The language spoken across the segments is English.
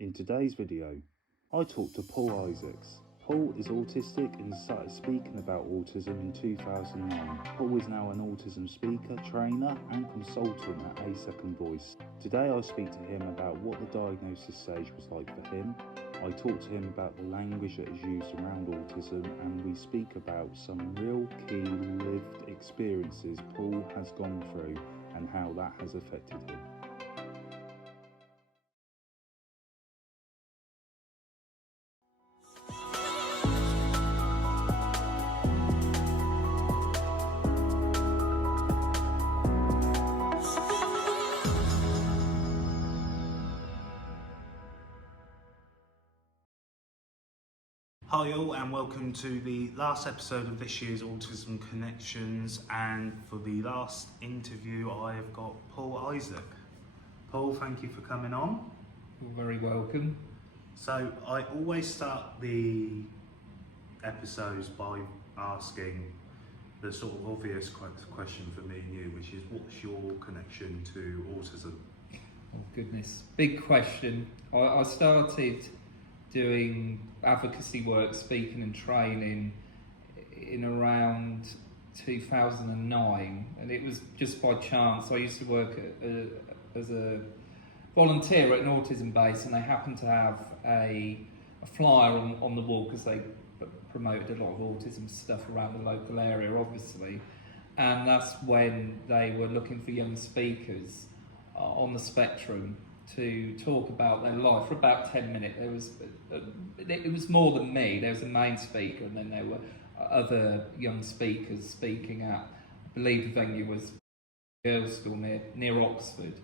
In today's video, I talked to Paul Isaacs. Paul is autistic and started speaking about autism in 2009. Paul is now an autism speaker, trainer and consultant at A Second Voice. Today I speak to him about what the diagnosis stage was like for him. I talk to him about the language that is used around autism, and we speak about some real key lived experiences Paul has gone through and how that has affected him. Hi all, and welcome to the last episode of this year's Autism Connections, and for the last interview I have got Paul Isaac. Paul, thank you for coming on. You're very welcome. So I always start the episodes by asking the sort of obvious question for me and you, which is, what's your connection to autism? Oh goodness, big question. I started doing advocacy work, speaking and training in around 2009, and it was just by chance. I used to work as a volunteer at an autism base, and they happened to have a flyer on the wall because they promoted a lot of autism stuff around the local area, obviously, and that's when they were looking for young speakers on the spectrum to talk about their life for about 10 minutes. It was more than me. There was a main speaker, and then there were other young speakers speaking at, I believe the venue was girls' school near Oxford.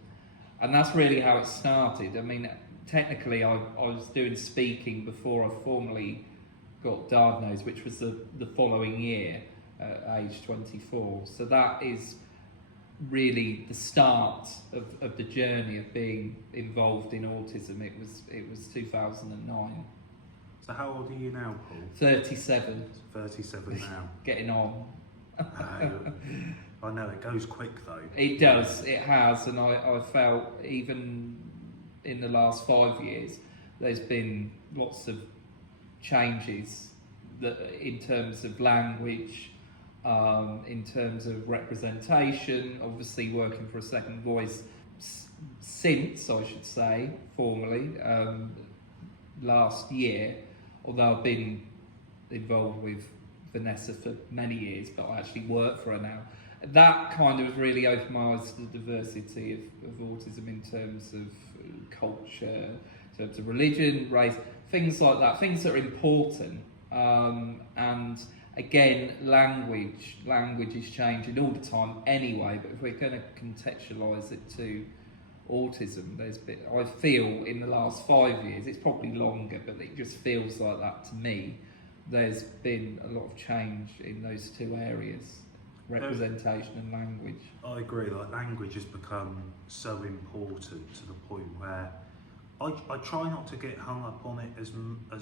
And that's really how it started. I mean, technically I was doing speaking before I formally got diagnosed, which was the following year at age 24. So that is really the start of the journey of being involved in autism. It was 2009. So how old are you now, Paul? 37. 37 now. Getting on. I know, it goes quick though. It does, it has, and I felt even in the last 5 years there's been lots of changes that in terms of language, in terms of representation, obviously working for A Second Voice since, I should say, formally, last year, although I've been involved with Vanessa for many years, but I actually work for her now. That kind of really opened my eyes to the diversity of autism in terms of culture, in terms of religion, race, things like that, things that are important. And again, language is changing all the time anyway, but if we're going to contextualise it to autism, I feel in the last 5 years, it's probably longer, but it just feels like that to me, there's been a lot of change in those two areas, representation and language. I agree, like language has become so important to the point where I try not to get hung up on it as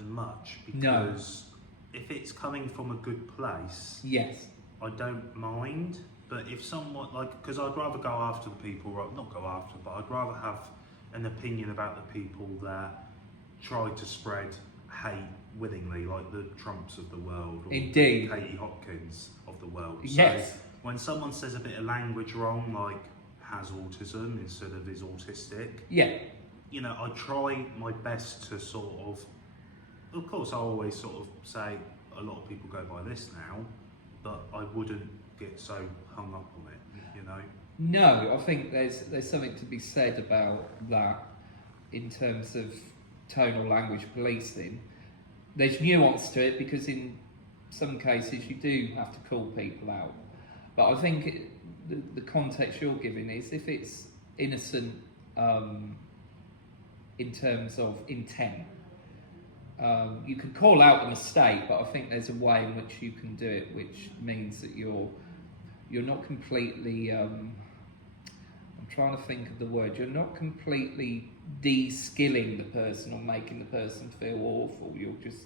much, because if it's coming from a good place, yes, I don't mind. But if someone, because I'd rather go after the people, not go after, but I'd rather have an opinion about the people that try to spread hate willingly, like the Trumps of the world, or indeed Katie Hopkins of the world. Yes. So when someone says a bit of language wrong, like has autism instead of is autistic, yeah, you know, I try my best to sort of course I always sort of say a lot of people go by this now, but I wouldn't get so hung up on it, you know. No, I think there's something to be said about that in terms of tonal language policing. There's nuance to it, because in some cases you do have to call people out, but I think the context you're giving is if it's innocent in terms of intent. You can call out a mistake, but I think there's a way in which you can do it, which means that you're not completely, I'm trying to think of the word, you're not completely de-skilling the person or making the person feel awful. You're just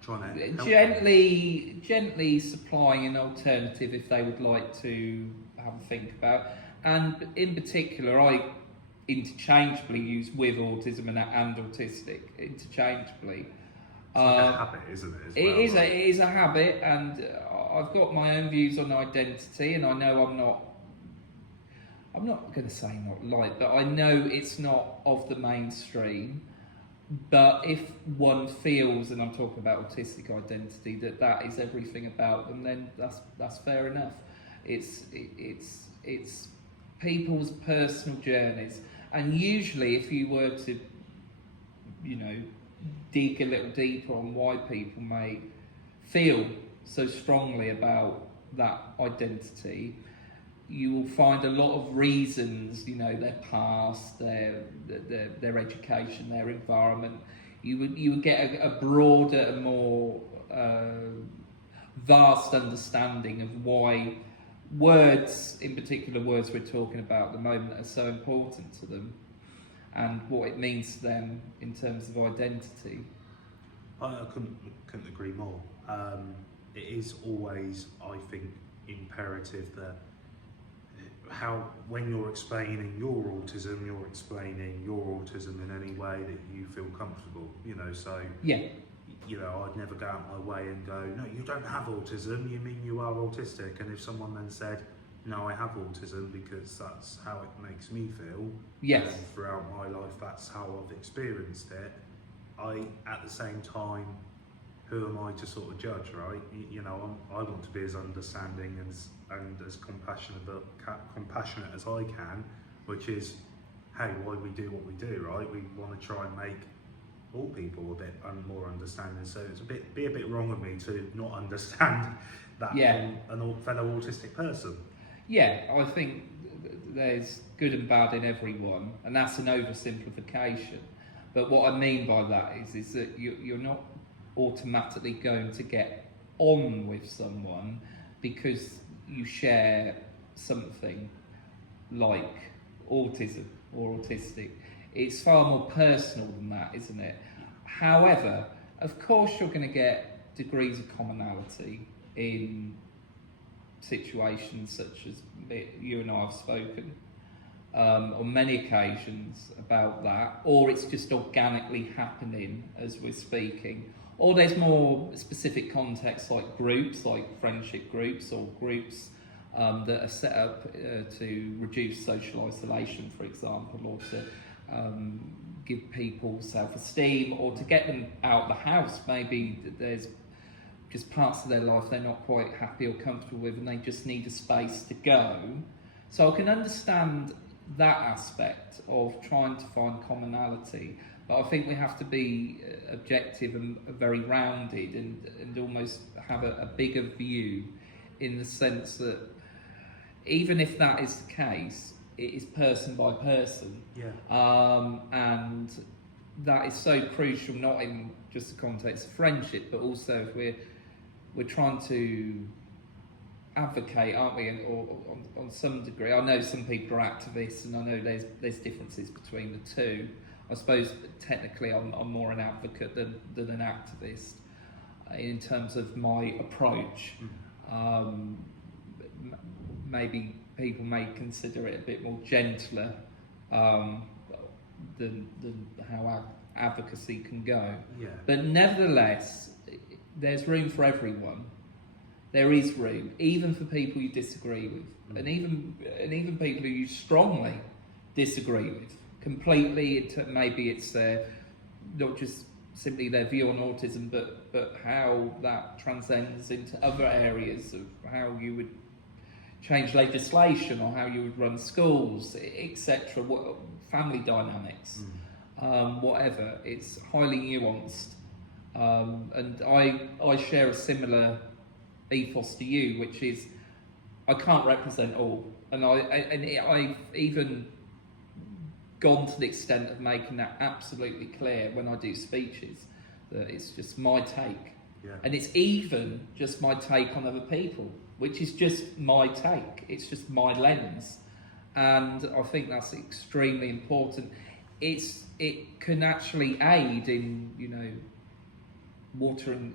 trying to gently supplying an alternative if they would like to have a think about. And in particular, interchangeably used with autism and autistic interchangeably. It's like a habit, isn't it? As well, It is a habit, and I've got my own views on identity, and I know I'm not going to say not like, but I know it's not of the mainstream. But if one feels, and I'm talking about autistic identity, that is everything about them, then that's fair enough. It's people's personal journeys, and usually, if you were to, dig a little deeper on why people may feel so strongly about that identity, you will find a lot of reasons, their past, their education, their environment. You would get a broader and more vast understanding of why words, in particular words we're talking about at the moment, are so important to them, and what it means to them in terms of identity. I couldn't agree more. It is always, I think, imperative that when you're explaining your autism, you're explaining your autism in any way that you feel comfortable. So yeah. I'd never go out my way and go, no, you don't have autism, you mean you are autistic. And if someone then said, no, I have autism because that's how it makes me feel, yes, and throughout my life that's how I've experienced it, I, at the same time, who am I to sort of judge, right? I want to be as understanding and as compassionate as I can, which is, hey, why we do what we do, right? We want to try and make all people a bit more understanding. So it's be a bit wrong of me to not understand that from a fellow autistic person. Yeah, I think there's good and bad in everyone, and that's an oversimplification. But what I mean by that is that you're not automatically going to get on with someone because you share something like autism or autistic. It's far more personal than that, isn't it? However, of course you're going to get degrees of commonality in situations such as you and I have spoken on many occasions about that, or it's just organically happening as we're speaking, or there's more specific contexts like groups, like friendship groups, or groups that are set up to reduce social isolation, for example, or to give people self-esteem, or to get them out of the house. Maybe there's just parts of their life they're not quite happy or comfortable with, and they just need a space to go. So I can understand that aspect of trying to find commonality, but I think we have to be objective and very rounded, and almost have a bigger view, in the sense that even if that is the case, it is person by person. And that is so crucial, not in just the context of friendship, but also if we're trying to advocate, aren't we, or on some degree. I know some people are activists, and I know there's differences between the two. I suppose technically I'm more an advocate than an activist in terms of my approach. Maybe people may consider it a bit more gentler than how advocacy can go. But nevertheless, there's room for everyone. There is room, even for people you disagree with, and even people who you strongly disagree with completely. Maybe it's not just simply their view on autism, but how that transcends into other areas of how you would change legislation, or how you would run schools, etc. Family dynamics, whatever. It's highly nuanced, and I share a similar ethos to you, which is I can't represent all, and I've even gone to the extent of making that absolutely clear when I do speeches, that it's just my take, and it's even just my take on other people, which is just my take. It's just my lens, and I think that's extremely important. It can actually aid in watering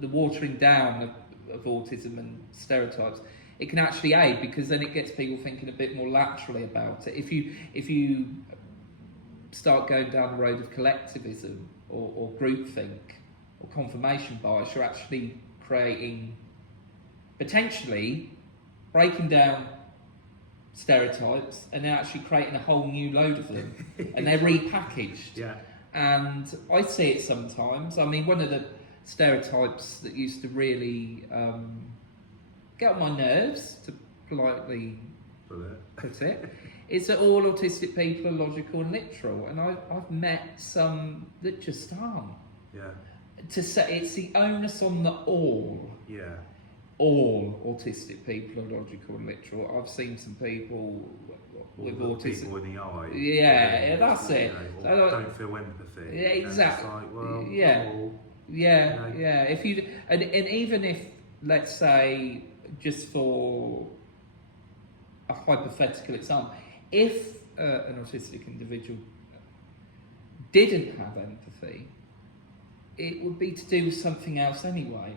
the watering down of autism and stereotypes. it can actually aid, because then it gets people thinking a bit more laterally about it. If you start going down the road of collectivism or groupthink or confirmation bias, you're actually creating, potentially breaking down stereotypes and then actually creating a whole new load of them, and they're repackaged. Yeah. And I see it sometimes. I mean, one of the stereotypes that used to really get on my nerves, to politely put it, is that all autistic people are logical and literal, and I've met some that just aren't. Yeah. To say it's the onus on the all. Yeah. All autistic people are logical and literal. I've seen some people with autism. People in the eye. Yeah, that's it. You know, don't feel empathy. Yeah, exactly. And it's like, well, yeah, yeah, you know. yeah. If you and even if, let's say, just for a hypothetical example, if an autistic individual didn't have empathy, it would be to do with something else anyway.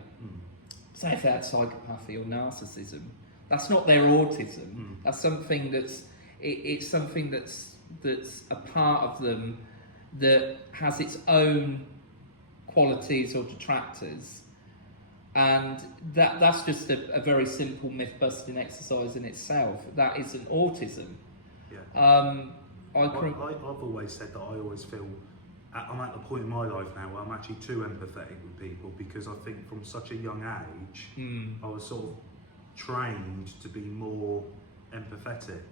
Say if they had psychopathy or narcissism, that's not their autism. That's something that's it's something that's a part of them that has its own qualities or detractors, and that's just a very simple myth busting exercise in itself. That isn't autism. Yeah. I've always said that I always feel I'm at the point in my life now where I'm actually too empathetic with people, because I think from such a young age I was sort of trained to be more empathetic,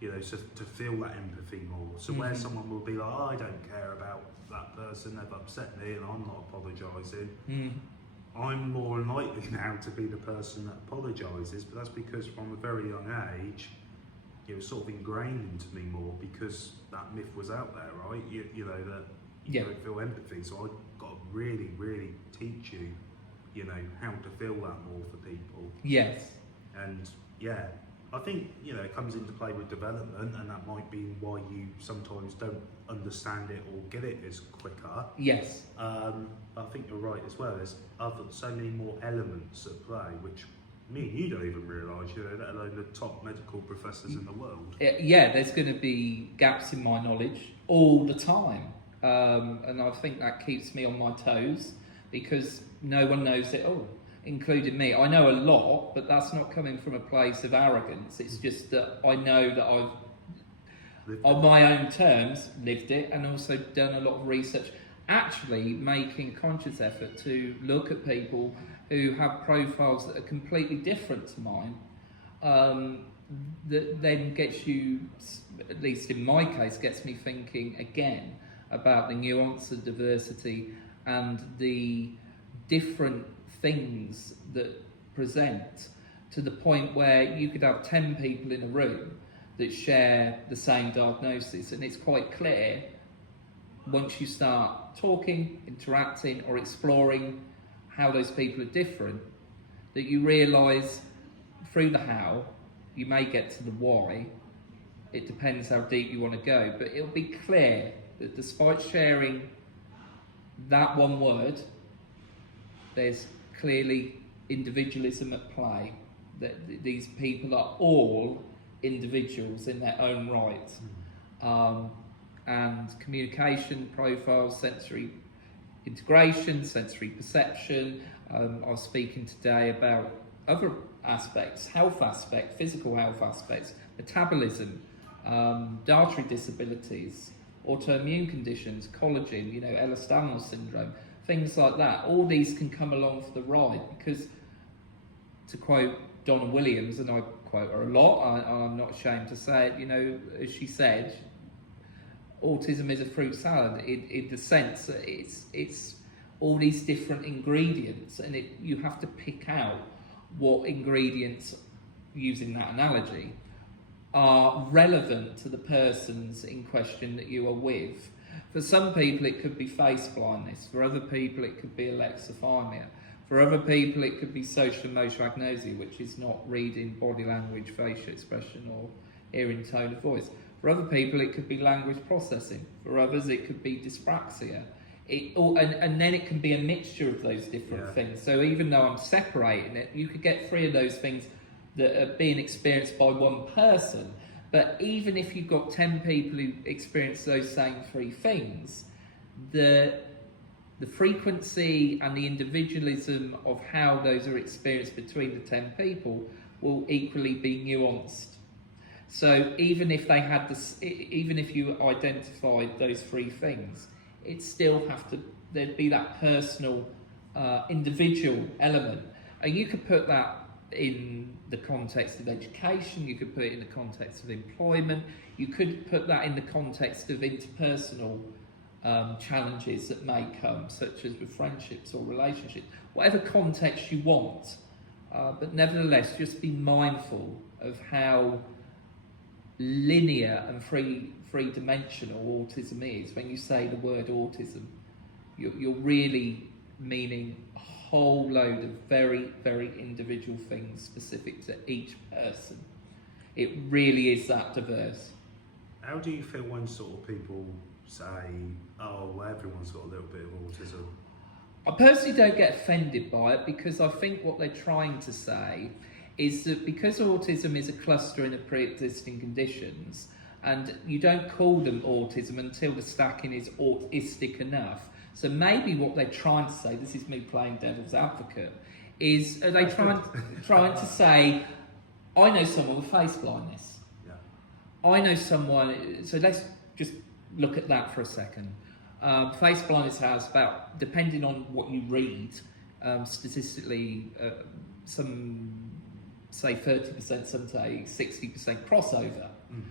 you know, so to feel that empathy more. So where someone will be like, oh, I don't care about that person, they've upset me and I'm not apologising, I'm more likely now to be the person that apologises, but that's because from a very young age it was sort of ingrained into me more, because that myth was out there, right? You know, that you don't feel empathy, so I've got to really, really teach you, you know, how to feel that more for people. Yes. And yeah, I think, you know, it comes into play with development, and that might be why you sometimes don't understand it or get it as quicker. Yes. I think you're right as well. There's so many more elements at play, which me and you don't even realise, you know, let alone the top medical professors in the world. Yeah, there's going to be gaps in my knowledge all the time, and I think that keeps me on my toes, because no one knows it all, including me. I know a lot, but that's not coming from a place of arrogance. It's just that I know that I've, on my own terms, lived it, and also done a lot of research, actually making a conscious effort to look at people who have profiles that are completely different to mine, that then gets you, at least in my case, gets me thinking again about the nuance of diversity and the different things that present, to the point where you could have 10 people in a room that share the same diagnosis, and it's quite clear once you start talking, interacting or exploring how those people are different, that you realise through the how, you may get to the why. It depends how deep you want to go, but it'll be clear that despite sharing that one word, there's clearly individualism at play, that these people are all individuals in their own right. And communication profiles, sensory integration, sensory perception. I was speaking today about other aspects, health aspects, physical health aspects, metabolism, dietary disabilities, autoimmune conditions, collagen, you know, Ehlers-Danlos syndrome, things like that. All these can come along for the ride, because, to quote Donna Williams, and I quote her a lot, I'm not ashamed to say it, you know, as she said, autism is a fruit salad, in the sense that it's all these different ingredients, and you have to pick out what ingredients, using that analogy, are relevant to the persons in question that you are with. For some people it could be face blindness, for other people it could be alexithymia, for other people it could be social emotional agnosia, which is not reading body language, facial expression or hearing tone of voice. For other people, it could be language processing. For others, it could be dyspraxia. And then it can be a mixture of those different things. So even though I'm separating it, you could get 3 of those things that are being experienced by one person. But even if you've got 10 people who experience those same three things, the frequency and the individualism of how those are experienced between the 10 people will equally be nuanced. So even if they had this, even if you identified those three things, it still there'd be that personal, individual element. And you could put that in the context of education, you could put it in the context of employment, you could put that in the context of interpersonal challenges that may come, such as with friendships or relationships, whatever context you want. But nevertheless, just be mindful of how linear and three-dimensional autism is. When you say the word autism, you're really meaning a whole load of very, very individual things specific to each person. It really is that diverse. How do you feel when sort of people say, oh, well, everyone's got a little bit of autism? I personally don't get offended by it, because I think what they're trying to say is that because autism is a clustering of pre-existing conditions, and you don't call them autism until the stacking is autistic enough. So maybe what they're trying to say, this is me playing devil's advocate, is are they trying to say, I know someone with face blindness. Yeah. I know someone, so let's just look at that for a second. Face blindness has about, depending on what you read, statistically, some say 30%, some say 60% crossover. Mm.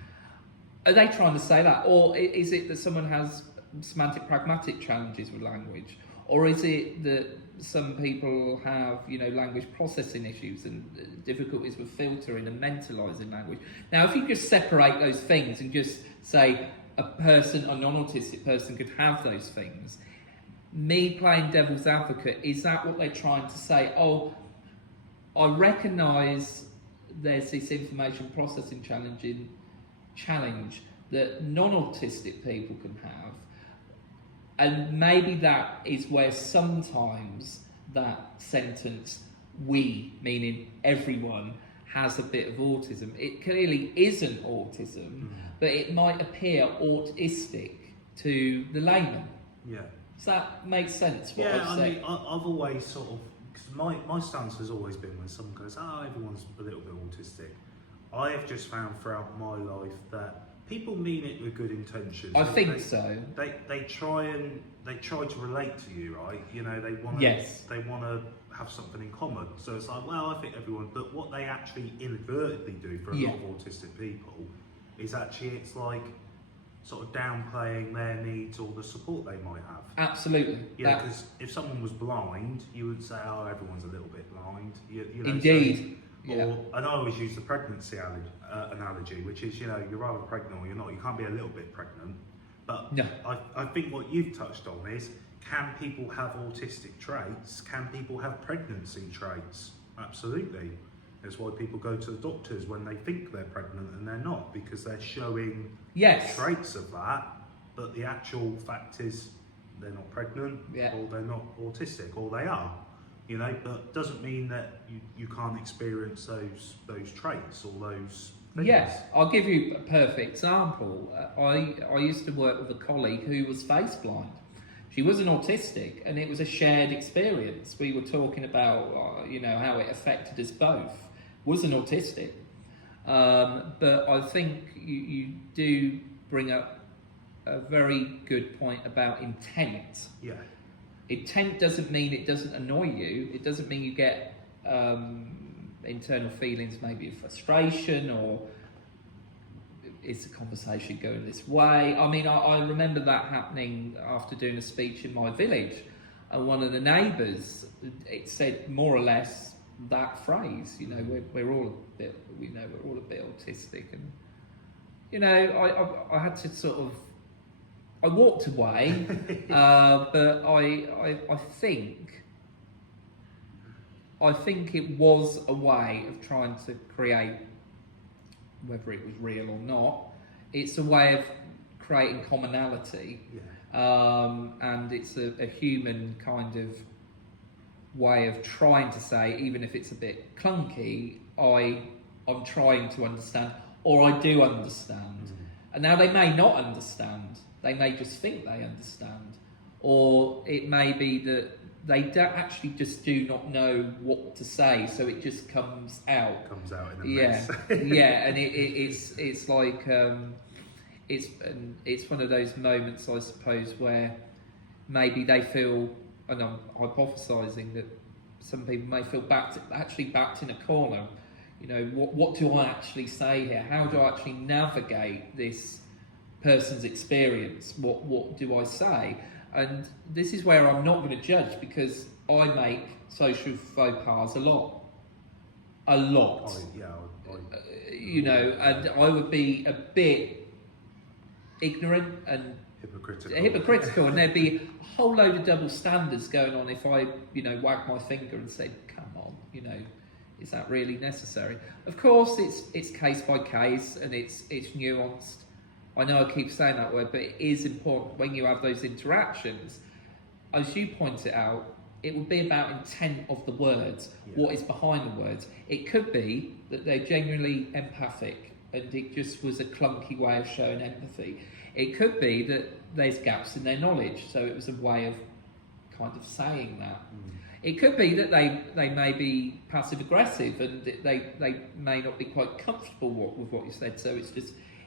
Are they trying to say that? Or is it that someone has semantic pragmatic challenges with language? Or is it that some people have, language processing issues and difficulties with filtering and mentalising language? Now, if you just separate those things and just say a non-autistic person could have those things, me playing devil's advocate, is that what they're trying to say? Oh, I recognise there's this information processing challenge that non-autistic people can have, and maybe that is where sometimes that sentence, we, meaning everyone, has a bit of autism. It clearly isn't autism, but it might appear autistic to the layman. Yeah. Does that make sense? What Yeah, I've said? mean, I've always sort of, because my stance has always been when someone goes, oh, everyone's a little bit autistic, I have just found throughout my life that people mean it with good intentions. I think so. They try to relate to you, right? They want to. Yes. They want to have something in common. So it's like, well, I think everyone. But what they actually inadvertently do for a lot of autistic people is actually, it's like sort of downplaying their needs or the support they might have. Absolutely. Yeah, because if someone was blind, you would say, oh, everyone's a little bit blind. Indeed. And I always use the pregnancy analogy, which is, you're either pregnant or you're not. You can't be a little bit pregnant. But no. I think what you've touched on is, can people have autistic traits? Can people have pregnancy traits? Absolutely. That's why people go to the doctors when they think they're pregnant and they're not, because they're showing traits of that, but the actual fact is they're not pregnant, or they're not autistic, or they are. But doesn't mean that you can't experience those traits or those things. Yes, I'll give you a perfect example. I used to work with a colleague who was face blind. She wasn't autistic, and it was a shared experience. We were talking about, how it affected us both. Wasn't autistic, but I think you do bring up a very good point about intent. Yeah. Intent doesn't mean it doesn't annoy you. It doesn't mean you get internal feelings maybe of frustration, or is the conversation going this way? I mean, I remember that happening after doing a speech in my village, and one of the neighbours, it said more or less that phrase, we're all a bit, we're all a bit autistic, and I had to sort of, I walked away, but I think it was a way of trying to create, whether it was real or not, it's a way of creating commonality, and it's a human kind of way of trying to say, even if it's a bit clunky, I I'm trying to understand, or I do understand. And now they may not understand. They may just think they understand. Or it may be that they actually just do not know what to say, so it just comes out. Comes out in a mess. Yeah, and it's like it's one of those moments, I suppose, where maybe they feel, and I'm hypothesising that some people may feel backed in a corner. You know, what do I actually say here? How do I actually navigate this person's experience? What do I say? And this is where I'm not going to judge, because I make social faux pas a lot. You know, and I would be a bit ignorant and hypocritical, and there'd be a whole load of double standards going on if I, you know, wagged my finger and said, "Come on, you know, is that really necessary?" Of course, it's case by case, and it's nuanced. I know I keep saying that word, but it is important when you have those interactions. As you pointed out, it would be about intent of the words, what is behind the words. It could be that they're genuinely empathic and it just was a clunky way of showing empathy. It could be that there's gaps in their knowledge, so it was a way of kind of saying that. It could be that they may be passive aggressive and they may not be quite comfortable with what you said, so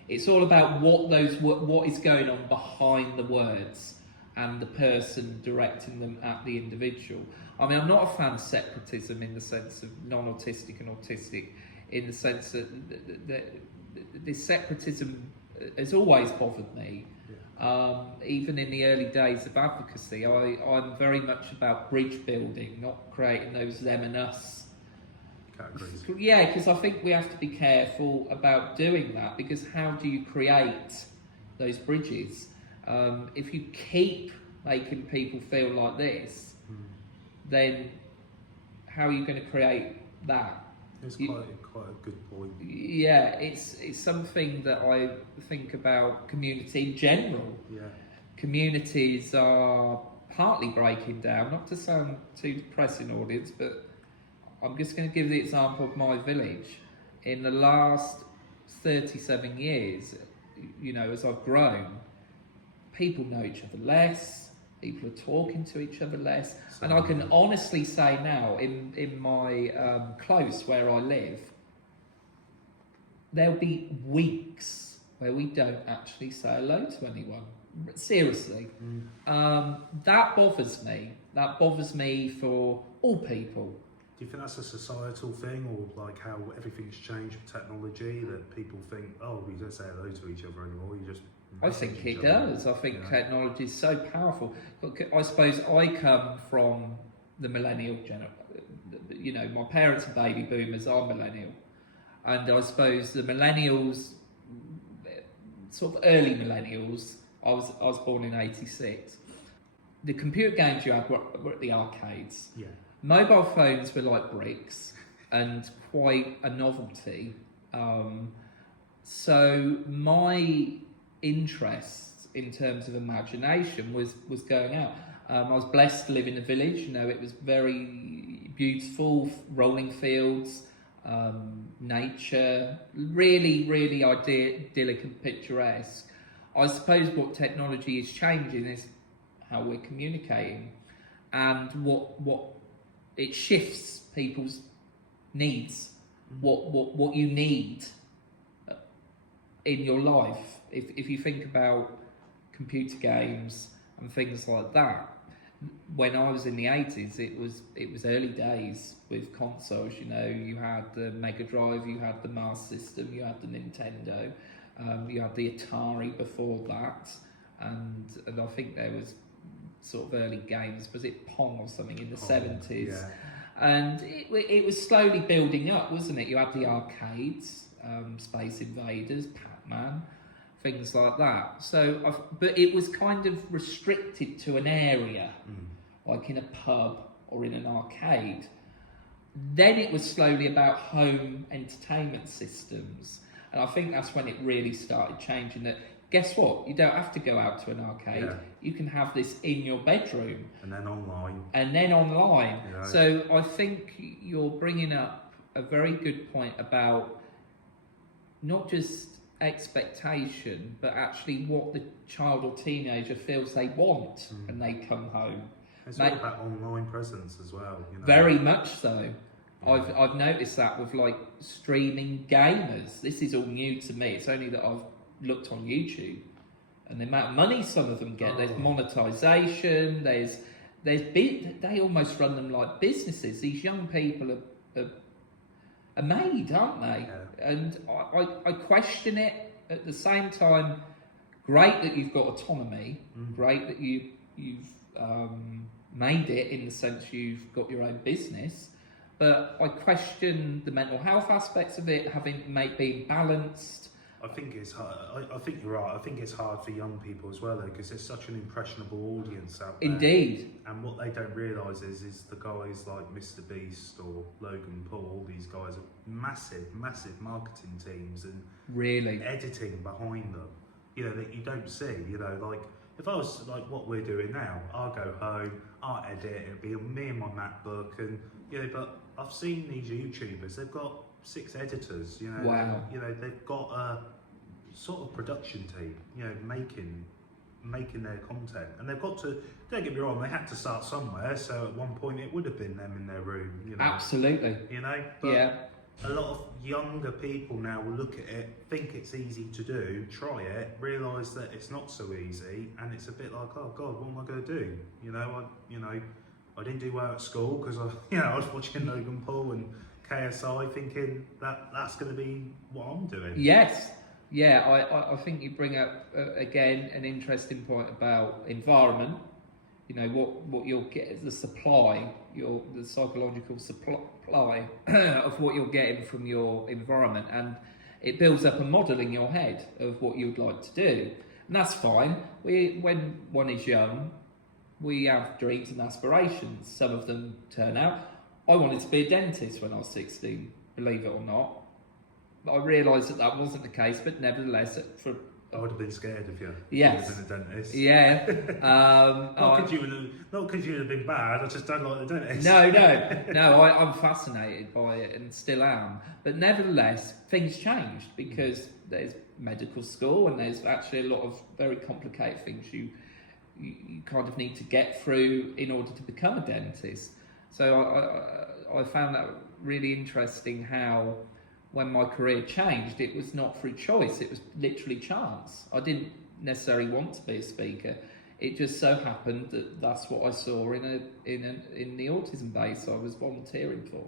it's all about what is going on behind the words and the person directing them at the individual. I mean, I'm not a fan of separatism in the sense of non-autistic and autistic, in the sense that this separatism has always bothered me. Even in the early days of advocacy, I'm very much about bridge building, not creating those them and us categories. Yeah, because I think we have to be careful about doing that, because how do you create those bridges? If you keep making people feel like this, then how are you going to create that? It's quite a good point. Yeah, it's something that I think about community in general. Yeah. Communities are partly breaking down, not to sound too depressing, audience, but I'm just going to give the example of my village. In the last 37 years, you know, as I've grown, people know each other less, people are talking to each other less, and I can honestly say now, in my close where I live, there'll be weeks where we don't actually say hello to anyone. Seriously. That bothers me. That bothers me for all people. Do you think that's a societal thing, or like how everything's changed with technology, that people think, oh, we don't say hello to each other anymore, you just... I think it does. I think technology is so powerful. I suppose I come from the millennial generation. You know, my parents are baby boomers, I'm millennial. And I suppose the millennials, sort of early millennials, I was born in 86. The computer games you had were at the arcades. Yeah. Mobile phones were like bricks and quite a novelty. So my interest in terms of imagination was going out. I was blessed to live in a village. You know, it was very beautiful, rolling fields, nature, really idyllic and picturesque. I suppose what technology is changing is how we're communicating, and what it shifts people's needs, what you need in your life. If you think about computer games and things like that, when I was in the 80s, it was early days with consoles. You know, you had the Mega Drive, you had the Master System, you had the Nintendo, you had the Atari before that, and I think there was sort of early games. Was it Pong or something in the 70s? Yeah. And it was slowly building up, wasn't it? You had the arcades, Space Invaders, Pac-Man, things like that. So, but it was kind of restricted to an area, like in a pub or in an arcade. Then it was slowly about home entertainment systems. And I think that's when it really started changing. That, guess what? You don't have to go out to an arcade. Yeah. You can have this in your bedroom. And then online. Yeah. So I think you're bringing up a very good point about not just expectation, but actually what the child or teenager feels they want when they come home. It's all about online presence as well. You know? Very much so. Yeah. I've noticed that with like streaming gamers. This is all new to me. It's only that I've looked on YouTube, and the amount of money some of them get. There's monetization. They almost run them like businesses. These young people are made, aren't they? Yeah. And I question it. At the same time, great that you've got autonomy. Great that you've made it in the sense you've got your own business. But I question the mental health aspects of it, being balanced. I think it's hard. I think you're right. I think it's hard for young people as well, though, because there's such an impressionable audience out there. Indeed. And what they don't realise is the guys like Mr. Beast or Logan Paul, all these guys are massive, massive marketing teams and Really. editing behind them. You know, that you don't see. You know, like if I was like what we're doing now, I'll go home, I'll edit. It'll be me and my MacBook, and you know. But I've seen these YouTubers. They've got 6 editors. You know. Wow. You know, they've got a sort of production team. You know, making their content, and they've got to. Don't get me wrong. They had to start somewhere. So at one point, it would have been them in their room. You know. Absolutely. You know. But Yeah. a lot of younger people now will look at it, think it's easy to do, try it, realise that it's not so easy, and it's a bit like, oh God, what am I going to do? I didn't do well at school because I was watching Logan Paul and KSI, thinking that's going to be what I'm doing. Yes. Yeah. I think you bring up again an interesting point about environment. You know what you'll get, the supply, the psychological supply of what you're getting from your environment, and it builds up a model in your head of what you'd like to do, and that's fine. When one is young, we have dreams and aspirations. Some of them turn out. I wanted to be a dentist when I was 16, believe it or not. I realised that wasn't the case, but nevertheless, I would have been scared if you yes. would have been a dentist. Yeah. Not because you would have been bad, I just don't like the dentist. No, I'm fascinated by it and still am. But nevertheless, things changed because there's medical school and there's actually a lot of very complicated things you kind of need to get through in order to become a dentist. So I found that really interesting how when my career changed, it was not through choice, it was literally chance. I didn't necessarily want to be a speaker. It just so happened that that's what I saw in the autism base I was volunteering for.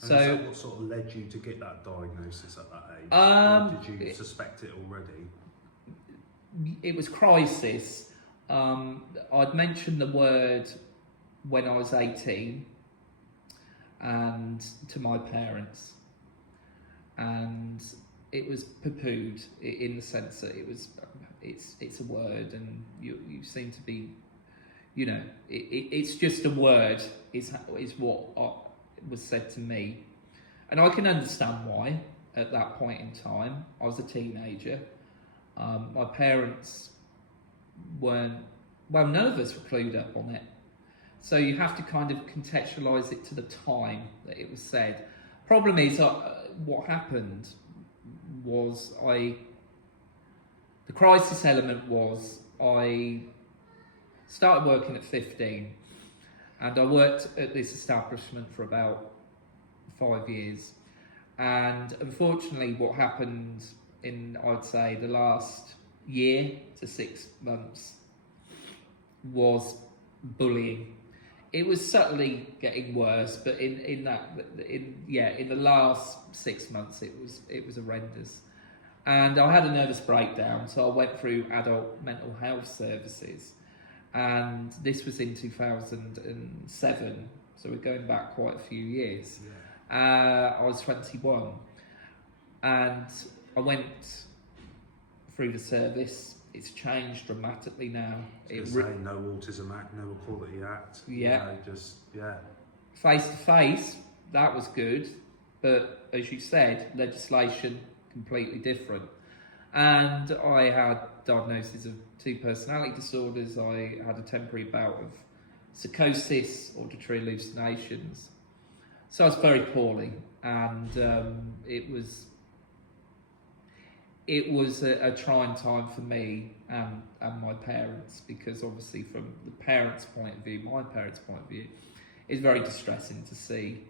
And So is that what sort of led you to get that diagnosis at that age? Or did you suspect it already? It was crisis. I'd mentioned the word when I was 18 and to my parents, and it was poo-pooed in the sense that it's a word, and you seem to be, you know, it's just a word is what was said to me, and I can understand why. At that point in time, I was a teenager. My parents weren't, well, none of us were clued up on it. So you have to kind of contextualise it to the time that it was said. Problem is, what happened was the crisis element was I started working at 15, and I worked at this establishment for about 5 years. And unfortunately, what happened in, I'd say, the last year to 6 months was bullying. It was subtly getting worse, but in the last 6 months, it was horrendous. And I had a nervous breakdown, so I went through adult mental health services, and this was in 2007, so we're going back quite a few years. Yeah. I was 21, and I went through the service. It's changed dramatically now. No Autism Act, no Equality Act. Yeah. Face to face, that was good, but as you said, legislation completely different. And I had diagnosis of 2 personality disorders. I had a temporary bout of psychosis, auditory hallucinations. So I was very poorly, and it was a trying time for me and my parents, because obviously from the parents' point of view, my parents' point of view, it's very distressing to see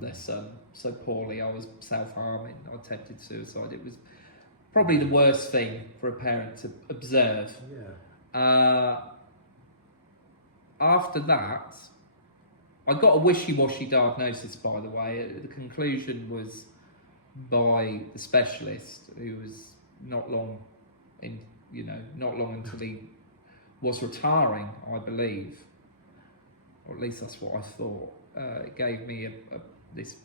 their son so poorly. I was self-harming, I attempted suicide. It was probably the worst thing for a parent to observe. After that, I got a wishy-washy diagnosis, by the way. The conclusion was by the specialist, who was not long until he was retiring, I believe, or at least that's what I thought. It gave me this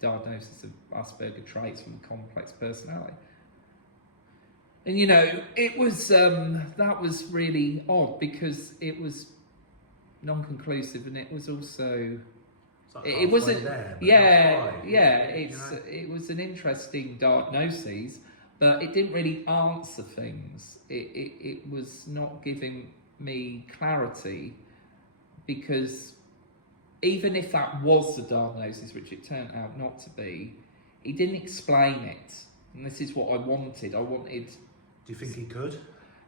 diagnosis of Asperger traits with a complex personality. And it was that was really odd, because it was non-conclusive, and it was also it wasn't there, it was an interesting diagnosis, but it didn't really answer things. It was not giving me clarity, because even if that was the diagnosis, which it turned out not to be, he didn't explain it, and this is what I wanted. Do you think he could?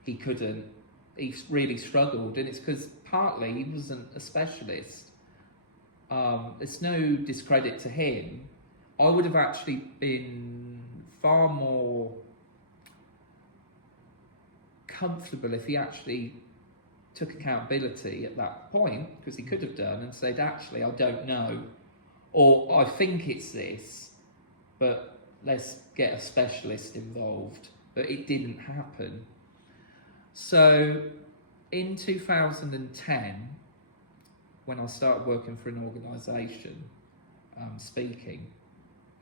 He couldn't. He really struggled, and it's because partly he wasn't a specialist. It's no discredit to him. I would have actually been far more comfortable if he actually took accountability at that point, because he could have done and said, actually, I don't know, or I think it's this, but let's get a specialist involved. But it didn't happen. So in 2010, when I started working for an organisation, speaking,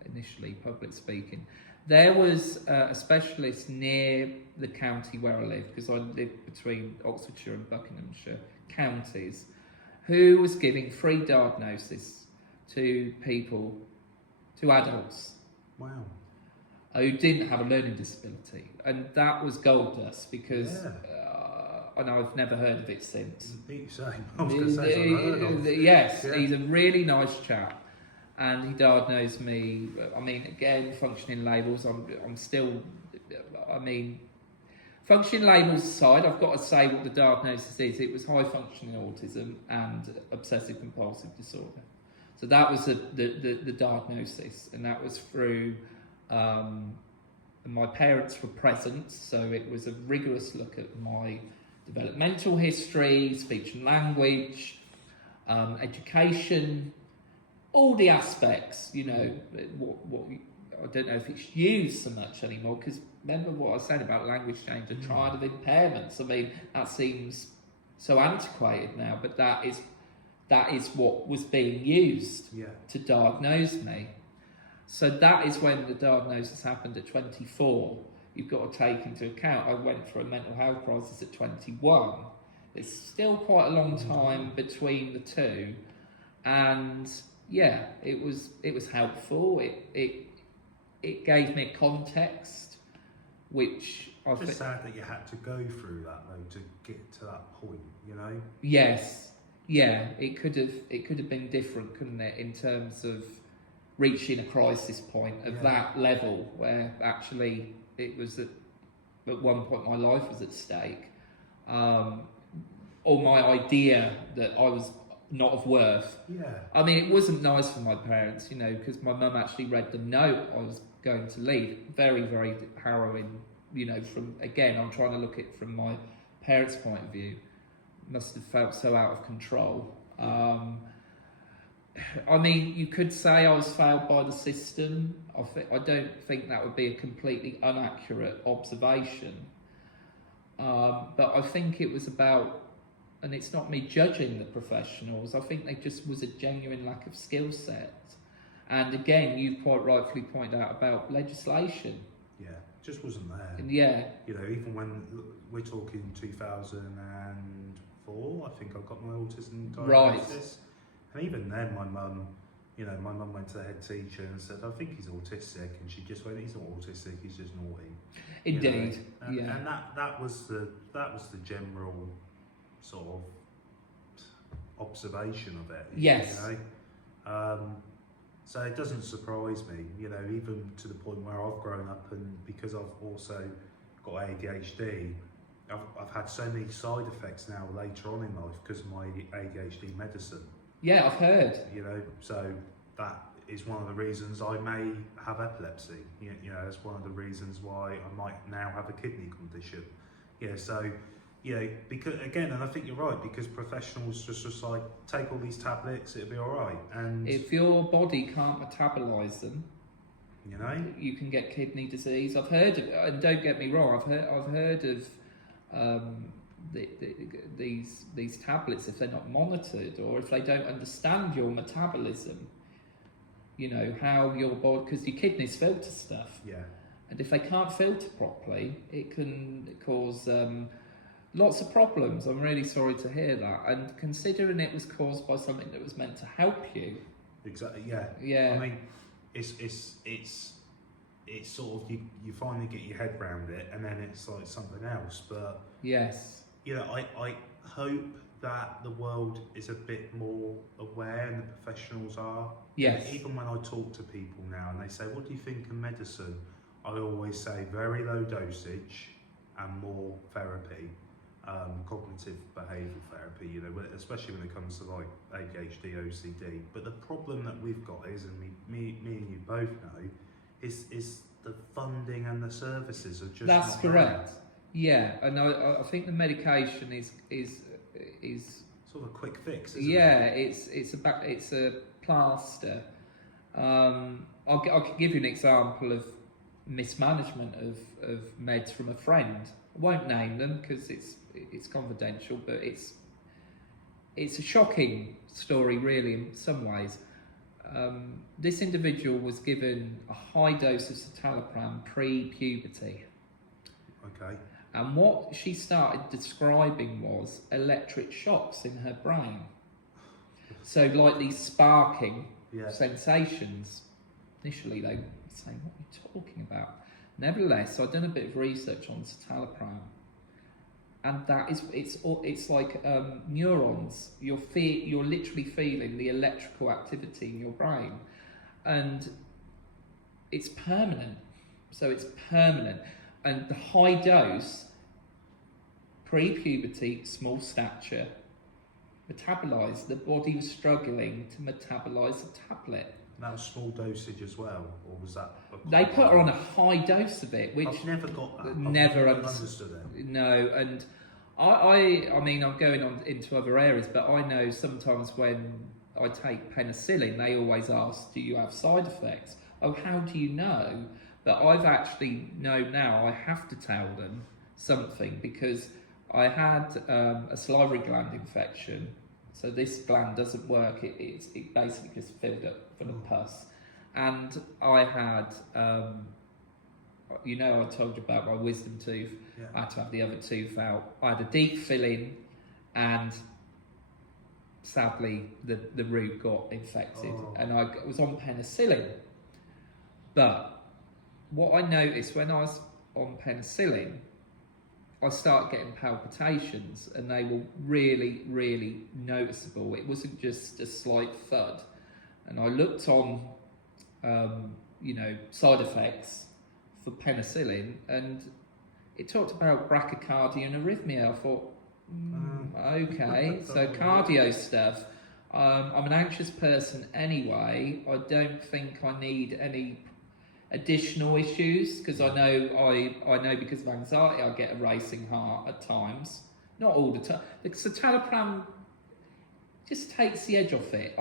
initially public speaking, there was a specialist near the county where I live, because I live between Oxfordshire and Buckinghamshire counties, who was giving free diagnosis to adults. Wow. Who didn't have a learning disability, and that was gold dust, because and I've never heard of it since. Same. I was going to say, I've heard of. Yes, he's a really nice chap, and he diagnosed me. I mean, again, functioning labels. I'm still. I mean, functioning labels aside, I've got to say what the diagnosis is. It was high functioning autism and obsessive compulsive disorder. So that was the diagnosis, and that was through. My parents were present, so it was a rigorous look at my developmental history, speech and language, education, all the aspects. What I don't know if it's used so much anymore, because remember what I was saying about language change and triad of impairments. I mean, that seems so antiquated now, but that is what was being used to diagnose me. So that is when the diagnosis happened at 24. You've got to take into account, I went through a mental health crisis at 21. It's still quite a long time between the two. And yeah, it was helpful. It gave me a context, which I think... It's sad that you had to go through that though to get to that point, Yes. Yeah, it could have been different, couldn't it, in terms of reaching a crisis point of that level, where actually it was at one point my life was at stake, or my idea that I was not of worth. I mean, it wasn't nice for my parents, because my mum actually read the note I was going to leave. Very, very harrowing, from, again, I'm trying to look at it from my parents' point of view. Must have felt so out of control. I mean, you could say I was failed by the system. I don't think that would be a completely inaccurate observation. But I think it was about, and it's not me judging the professionals, I think there just was a genuine lack of skill set. And again, you quite rightfully pointed out about legislation. Yeah, just wasn't there. Yeah. Even when we're talking 2004, I think I got my autism diagnosis. Right. And even then, my mum went to the head teacher and said, I think he's autistic. And she just went, he's not autistic, he's just naughty. Indeed. And that was the general sort of observation of it. Yes. So it doesn't surprise me, you know, even to the point where I've grown up, and because I've also got ADHD, I've had so many side effects now later on in life because of my ADHD medicine. Yeah, I've heard. You know, so that is one of the reasons I may have epilepsy. You know, that's one of the reasons why I might now have a kidney condition. Yeah, so, you know, because again, and I think you're right, because professionals just like, take all these tablets, it'll be all right. And If your body can't metabolize them, you know, you can get kidney disease. I've heard of, and don't get me wrong, I've heard of these tablets, if they're not monitored or if they don't understand your metabolism, you know, how your body, because your kidneys filter stuff. yeah, And if they can't filter properly, it can cause lots of problems. I'm really sorry to hear that. And considering it was caused by something that was meant to help you. exactly, yeah. Yeah. I mean, it's sort of, you finally get your head around it, and then it's like something else. But Yes. you know, I hope that the world is a bit more aware, and the professionals are. Yes. Even when I talk to people now and they say, what do you think of medicine? I always say very low dosage and more therapy, cognitive behavioural therapy, you know, especially when it comes to like ADHD, OCD. But the problem that we've got is, and me and you both know, is the funding and the services are just That's not correct. there. Yeah, and I think the medication is Sort of a quick fix, isn't it? It's a plaster. I could give you an example of mismanagement of meds from a friend. I won't name them because it's confidential, but it's a shocking story, really, in some ways. This individual was given a high dose of citalopram pre-puberty. Okay. And what she started describing was electric shocks in her brain. So like these sparking sensations. Initially they were saying, what are you talking about? Nevertheless, I've done a bit of research on citalopram. And that is, it's like neurons. You're literally feeling the electrical activity in your brain. And it's permanent. So it's permanent. And the high dose, pre-puberty, small stature, metabolised. The body was struggling to metabolise the tablet. And that was small dosage as well, or was that? They put her on a high dose of it, which I've never got that. I've never understood it. No, and I mean, I'm going on into other areas, but I know sometimes when I take penicillin, they always ask, do you have side effects? Oh, how do you know? But I've actually know now I have to tell them something because I had a salivary gland infection. So this gland doesn't work, it basically just filled up full of pus. And I had, you know, I told you about my wisdom tooth. Yeah. I had to have the other tooth out. I had a deep filling and sadly the root got infected and I was on penicillin. But what I noticed when I was on penicillin, I started getting palpitations and they were really, really noticeable. It wasn't just a slight thud. And I looked on, you know, side effects for penicillin and it talked about bradycardia and arrhythmia. I thought, okay, so cardio stuff. I'm an anxious person anyway. I don't think I need any additional issues because I know because of anxiety I get a racing heart at times, not all the time. The citalopram just takes the edge off it.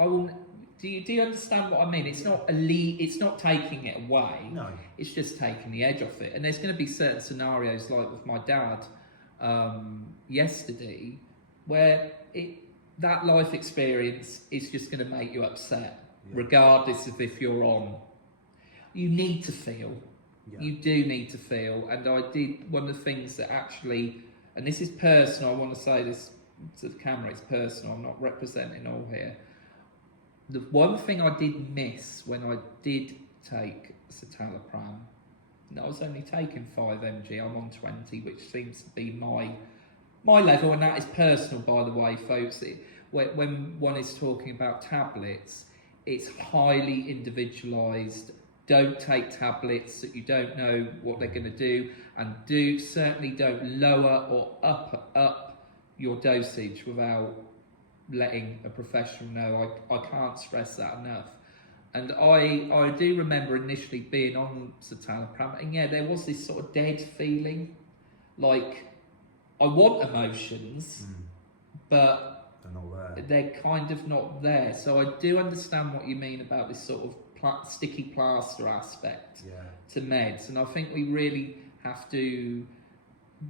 Do you understand what I mean? It's not it's not taking it away. No. It's just taking the edge off it. And there's going to be certain scenarios like with my dad yesterday where that life experience is just going to make you upset, regardless of if you're on. You need to feel. Yeah. You do need to feel. And I did one of the things that actually, and this is personal, I want to say this to the camera, it's personal, I'm not representing all here. The one thing I did miss when I did take citalopram, and I was only taking 5 mg, I'm on 20, which seems to be my level, and that is personal, by the way, folks. When one is talking about tablets, it's highly individualised. Don't take tablets that you don't know what they're going to do, and certainly don't lower or up your dosage without letting a professional know. I can't stress that enough. And I do remember initially being on citalopram, and yeah, there was this sort of dead feeling, like I want emotions, but they're not there. They're kind of not there. So I do understand what you mean about this sort of sticky plaster aspect to meds, and I think we really have to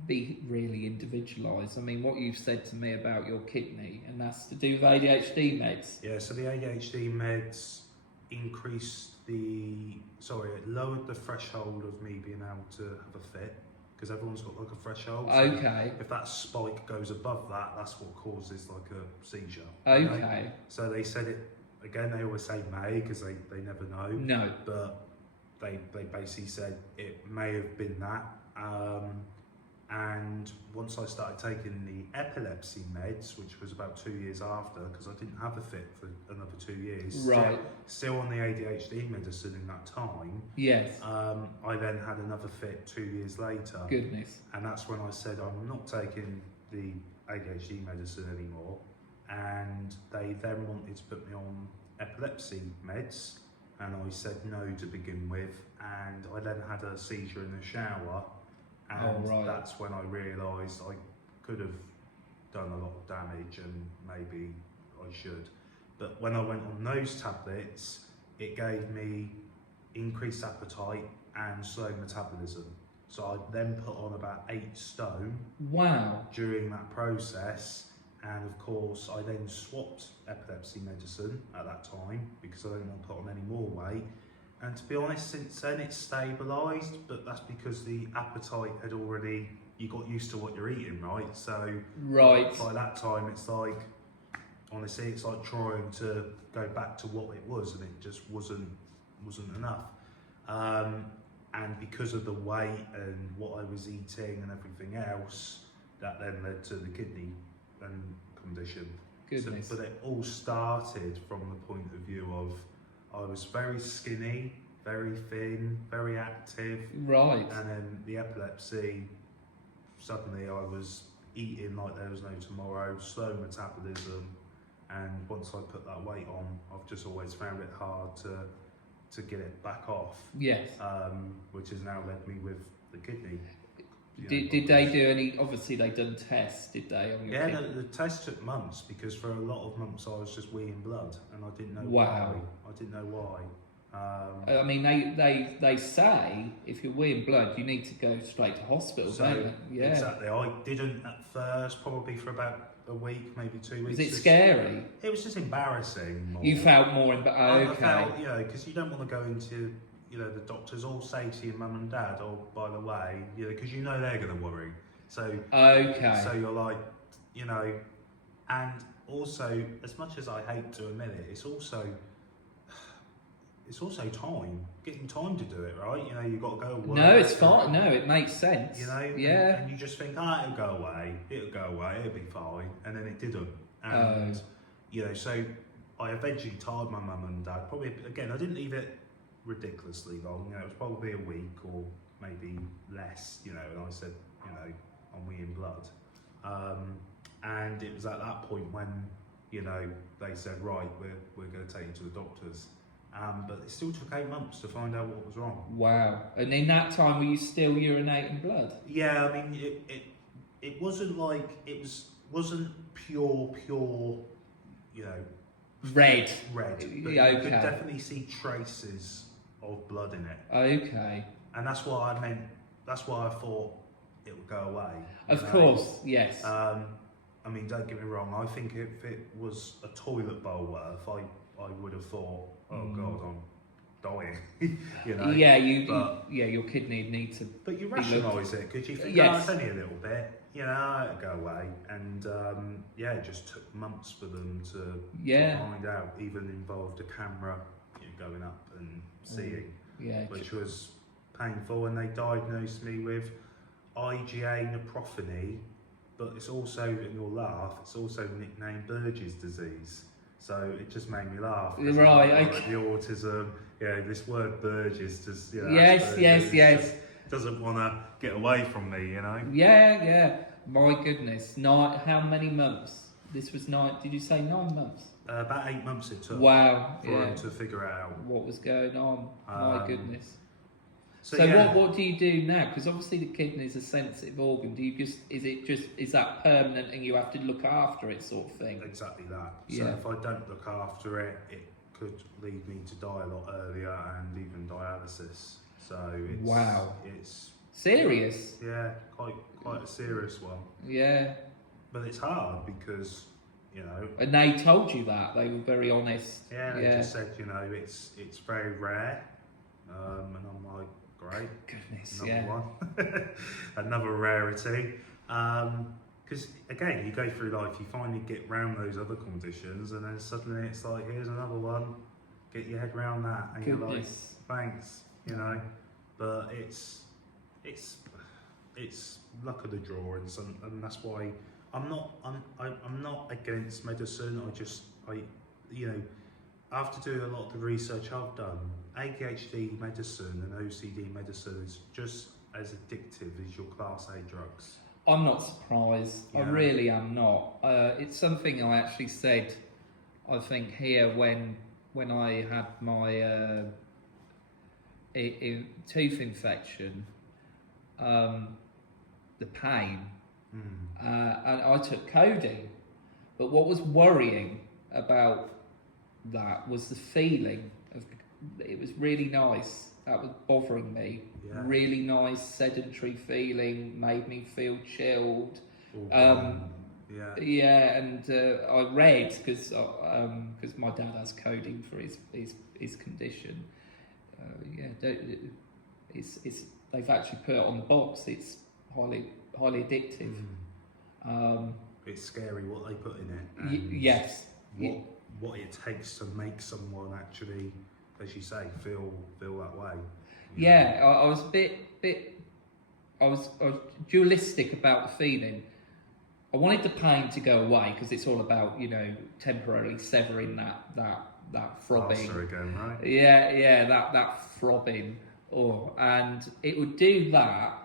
be really individualised. I mean, what you've said to me about your kidney, and that's to do with ADHD meds. Yeah, so the ADHD meds it lowered the threshold of me being able to have a fit, because everyone's got like a threshold. So Okay. if that spike goes above that, that's what causes like a seizure. Okay. So they said it, again, they always say may, because they never know. No. But they basically said it may have been that. And once I started taking the epilepsy meds, which was about 2 years after, because I didn't have a fit for another 2 years, Right. still on the ADHD medicine in that time. Yes. I then had another fit 2 years later. Goodness. And that's when I said I'm not taking the ADHD medicine anymore. And they then wanted to put me on epilepsy meds, and I said no to begin with. And I then had a seizure in the shower. And that's when I realised I could have done a lot of damage, and maybe I should. But when I went on those tablets, it gave me increased appetite and slow metabolism. So I then put on about 8 stone. Wow. During that process. And of course, I then swapped epilepsy medicine at that time, because I didn't want to put on any more weight. And to be honest, since then it's stabilised, but that's because the appetite had already, you got used to what you're eating, right? So by that time, it's like, honestly, it's like trying to go back to what it was, and it just wasn't enough. And because of the weight and what I was eating and everything else, that then led to the kidney condition. Goodness. So, but it all started from the point of view of I was very skinny, very thin, very active. Right. And then the epilepsy, suddenly I was eating like there was no tomorrow, slow metabolism. And once I put that weight on, I've just always found it hard to get it back off. Yes. Which has now led me with the kidney. Did they do any, obviously they done tests, did they? On your the test took months, because for a lot of months I was just weeing blood, and I didn't know why. I didn't know why. I mean, they say if you're weeing blood, you need to go straight to hospital, don't you? Yeah. Exactly. I didn't at first, probably for about a week, maybe 2 weeks. Was it scary? It was just embarrassing. More. You felt more I felt, because you don't want to go into, the doctors all say to your mum and dad, oh, by the way, because they're going to worry. So, so you're like, and also, as much as I hate to admit it, it's also time, getting time to do it, right? You've got to go work. No, it's fine. No, it makes sense. Yeah. And you just think, it'll go away, it'll be fine. And then it didn't. And, so I eventually told my mum and dad, probably, again, I didn't leave it ridiculously long, it was probably a week or maybe less, and I said, I'm weeing blood. And it was at that point when, they said, right, we're going to take you to the doctors. But it still took 8 months to find out what was wrong. Wow. And in that time, were you still urinating blood? Yeah, I mean, it wasn't like, wasn't pure, red. But you could definitely see traces of blood in it. Okay. And that's what I meant, that's why I thought it would go away. Of course, yes. I mean, don't get me wrong, I think if it was a toilet bowl worth, I would have thought, oh God, I'm dying. Yeah, your kidney needs to. But you rationalise it, because you think, it's only a little bit, it'll go away. And it just took months for them to find out. Even involved a camera going up and seeing, which was painful. And they diagnosed me with IgA nephropathy, but it's also, and you'll laugh, it's also nicknamed Burgess disease. So it just made me laugh. Right, Like the autism, this word Burgess just, Yes, yes. Doesn't want to get away from me, Yeah. My goodness. How many months? This was 9, did you say 9 months? About 8 months it took Wow, for him to figure it out. What was going on? My goodness. So yeah. what do you do now? Because obviously the kidney is a sensitive organ. Is that permanent and you have to look after it, sort of thing? Exactly that. So if I don't look after it, it could lead me to die a lot earlier and even dialysis. So it's serious. Yeah, quite a serious one. Yeah. But it's hard because And they told you that, they were very honest. Yeah, they just said it's very rare, and I'm like, great. Goodness, another one, another rarity. Because again, you go through life, you finally get round those other conditions, and then suddenly it's like, here's another one. Get your head round that, and you're like, thanks, But it's luck of the draw, and that's why I'm not against medicine. After doing a lot of the research I've done, ADHD medicine and OCD medicine is just as addictive as your Class A drugs. I'm not surprised. I really am not. It's something I actually said, I think, here when I had my tooth infection, the pain, and I took codeine. But what was worrying about that was the feeling of it was really nice. That was bothering me. Really nice sedentary feeling, made me feel chilled. And I read because my dad has codeine for his condition. They've actually put it on the box. It's highly addictive. It's scary what they put in it. And Yes. What it takes to make someone actually, as you say, feel that way. I was I was dualistic about the feeling. I wanted the pain to go away because it's all about temporarily severing that throbbing. Faster again, right? Yeah, that throbbing. And it would do that,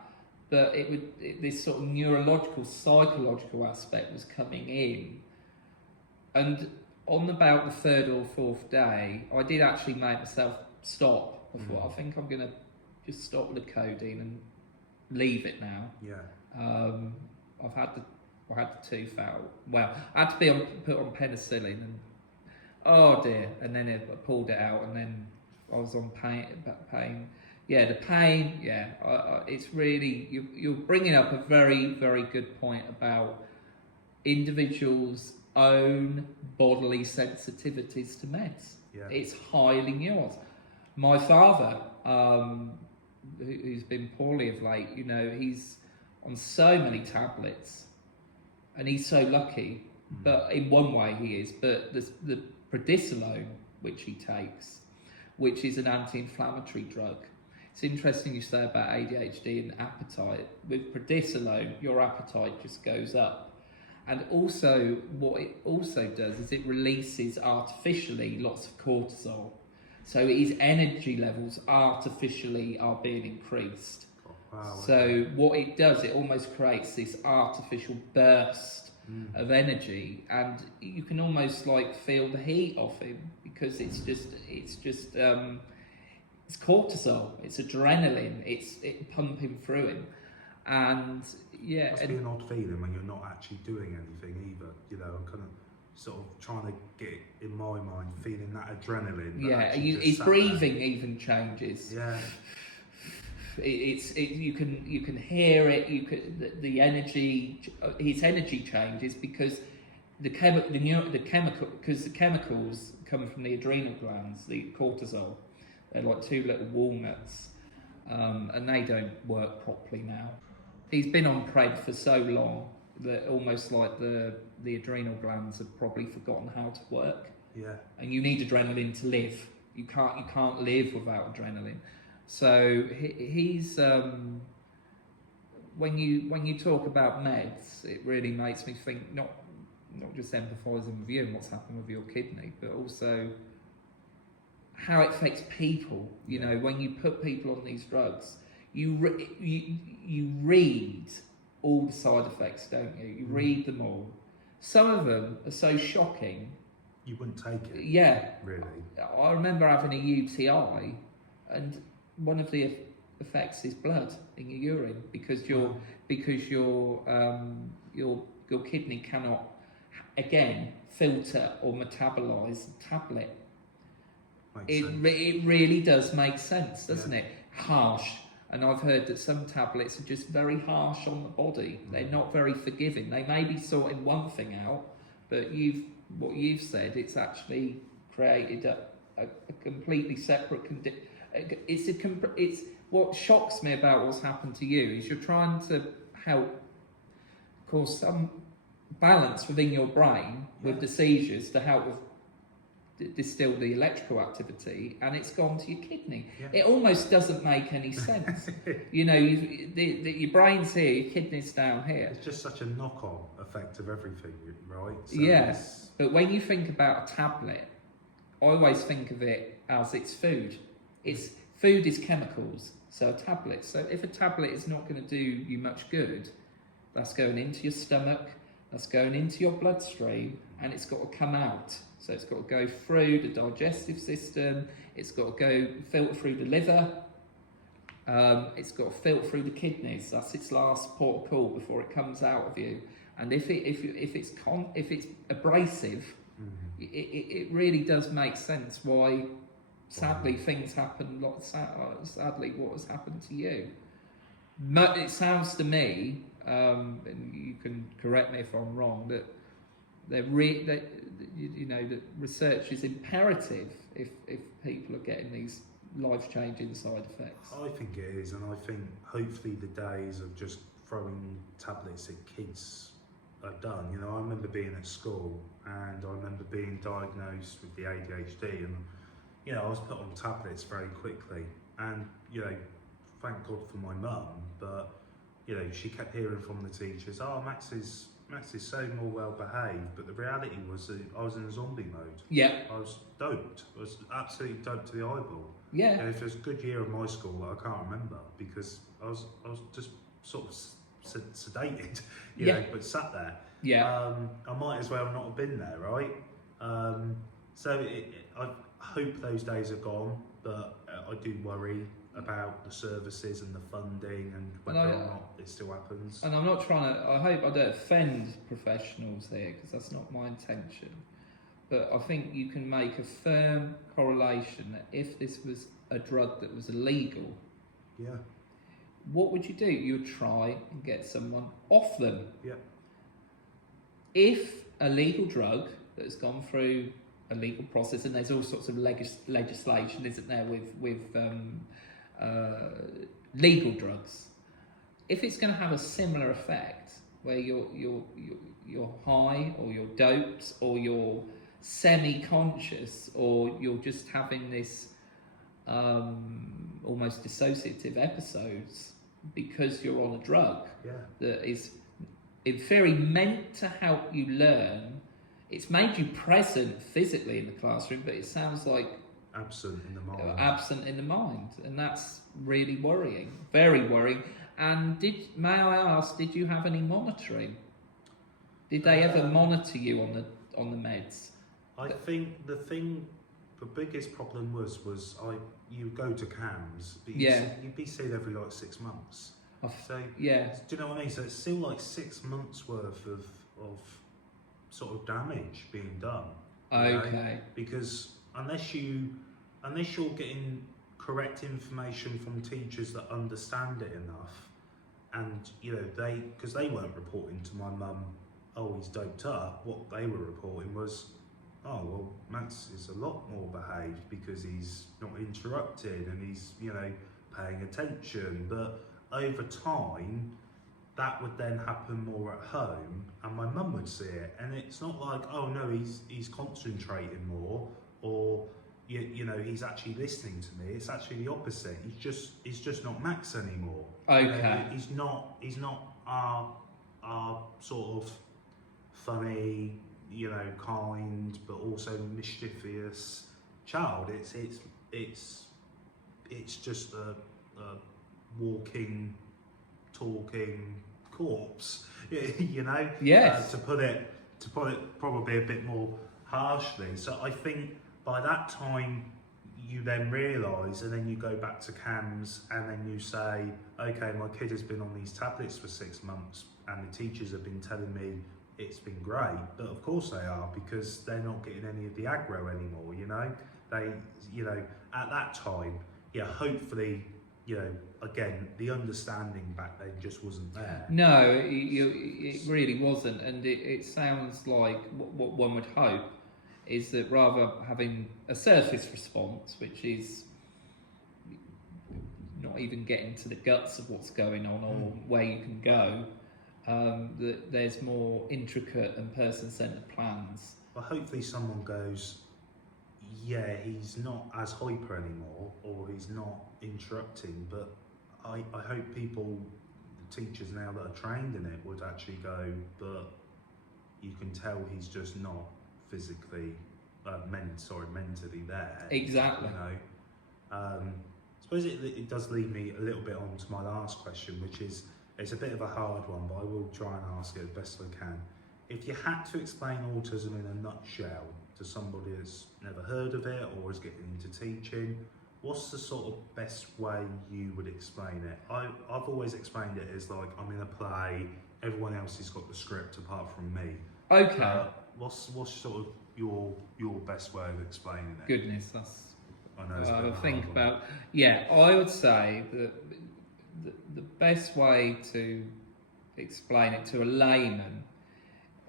but this sort of neurological, psychological aspect was coming in. And on about the third or fourth day, I did actually make myself stop. I thought, I think I'm going to just stop with the codeine and leave it now. I've had the tooth out. Well, I had to be put on penicillin, and oh dear, and then I pulled it out, and then I was on pain. Yeah, the pain. Yeah, it's really you're bringing up a very, very good point about individuals' own bodily sensitivities to meds. It's highly nuanced. My father, who's been poorly of late, he's on so many tablets, and he's so lucky. But in one way he is. But the prednisolone, which he takes, which is an anti-inflammatory drug. It's interesting you say about ADHD and appetite. With prednisolone, your appetite just goes up. And also, what it also does is it releases artificially lots of cortisol. So his energy levels artificially are being increased. So what it does, it almost creates this artificial burst of energy, and you can almost feel the heat off him because it's cortisol, it's adrenaline, it's pumping through him, and it must be an odd feeling when you're not actually doing anything either. I'm kind of sort of trying to get in my mind feeling that adrenaline. His breathing even changes. You can hear it. The energy, his energy changes because the chemicals come from the adrenal glands, the cortisol. They're like two little walnuts, and they don't work properly now. He's been on pred for so long that almost like the adrenal glands have probably forgotten how to work. And you need adrenaline to live. You can't live without adrenaline. So he's when you talk about meds, it really makes me think not not just empathising with you and what's happened with your kidney, but also how it affects people. You know, when you put people on these drugs, you read all the side effects, don't you? You read them all. Some of them are so shocking. You wouldn't take it. Yeah. Really. I remember having a UTI, and one of the effects is blood in your urine because your kidney cannot again filter or metabolise the tablet. It really does make sense, doesn't it? Harsh. And I've heard that some tablets are just very harsh on the body. They're not very forgiving. They may be sorting one thing out, but what you've said, it's actually created a completely separate condition. It's what shocks me about what's happened to you is you're trying to help, of course, some balance within your brain with the seizures to help with distill the electrical activity, and it's gone to your kidney. It almost doesn't make any sense. You know, your brain's here, your kidney's down here. It's just such a knock-on effect of everything, right? So yes, but when you think about a tablet, I always think of it as it's food. Food is chemicals, so a tablet. So if a tablet is not going to do you much good, that's going into your stomach, that's going into your bloodstream, and it's got to come out. So it's got to go through the digestive system, it's got to go filter through the liver, it's got to filter through the kidneys. That's its last port of call before it comes out of you. And if it's abrasive, it really does make sense why sadly things happen. Sadly, what has happened to you? It sounds to me, and you can correct me if I'm wrong, that that research is imperative if people are getting these life-changing side effects. I think it is, and I think hopefully the days of just throwing tablets at kids are done. You know, I remember being at school and I remember being diagnosed with the ADHD, and you know, I was put on tablets very quickly, and you know, thank God for my mum, but you know, she kept hearing from the teachers, "Oh, Max is so more well behaved," but the reality was that I was in a zombie mode. Yeah. I was doped. I was absolutely doped to the eyeball. Yeah. And if there's a good year of my school, I can't remember because I was just sort of sedated, you know, but sat there. Yeah. I might as well not have been there, right? So I hope those days are gone, but I do worry about the services and the funding and whether or not it still happens. And I'm not trying to, I hope I don't offend professionals here because that's not my intention. But I think you can make a firm correlation that if this was a drug that was illegal, what would you do? You would try and get someone off them. Yeah. If a legal drug that has gone through a legal process, and there's all sorts of legislation, isn't there, with legal drugs, if it's going to have a similar effect where you're high or you're doped or you're semi-conscious or you're just having this almost dissociative episodes because you're on a drug that is in theory meant to help you learn, it's made you present physically in the classroom, but it sounds like absent in the mind, and that's really worrying, very worrying. And may I ask, did you have any monitoring? Did they ever monitor you on the meds? I think the biggest problem was you go to CAMS, but you'd be seen every like 6 months. So do you know what I mean? So it's still like 6 months worth of sort of damage being done. Okay. Know? Because unless you're getting correct information from teachers that understand it enough, and you know because they weren't reporting to my mum, "Oh, he's doped up." What they were reporting was, "Oh, well, Max is a lot more behaved because he's not interrupted and he's, you know, paying attention." But over time, that would then happen more at home, and my mum would see it. And it's not like, "Oh no, he's concentrating more," or you know, he's actually listening to me. It's actually the opposite. He's just not Max anymore. Okay. You know, he's not our sort of funny, you know, kind but also mischievous child. It's just a walking, talking corpse, you know. Yes. To put it probably a bit more harshly. So I think by that time you then realise, and then you go back to CAMS, and then you say, okay, my kid has been on these tablets for 6 months, and the teachers have been telling me it's been great, but of course they are, because they're not getting any of the aggro anymore, you know. They, you know, at that time, yeah, hopefully, you know, again, the understanding back then just wasn't there. No, it really wasn't, and it sounds like what one would hope is that rather having a surface response, which is not even getting to the guts of what's going on or where you can go, that there's more intricate and person-centered plans. Well, hopefully someone goes, yeah, he's not as hyper anymore, or he's not interrupting, but I hope people, the teachers now that are trained in it, would actually go, but you can tell he's just not physically, mentally there. Exactly. You know, I suppose it does lead me a little bit on to my last question, which is, it's a bit of a hard one, but I will try and ask it as best I can. If you had to explain autism in a nutshell to somebody that's never heard of it or is getting into teaching, what's the sort of best way you would explain it? I've always explained it as like, I'm in a play, everyone else has got the script apart from me. Okay. What's sort of your best way of explaining it? Goodness, that's. I know it's a bit of a think hard one. about. Yeah, I would say that the best way to explain it to a layman,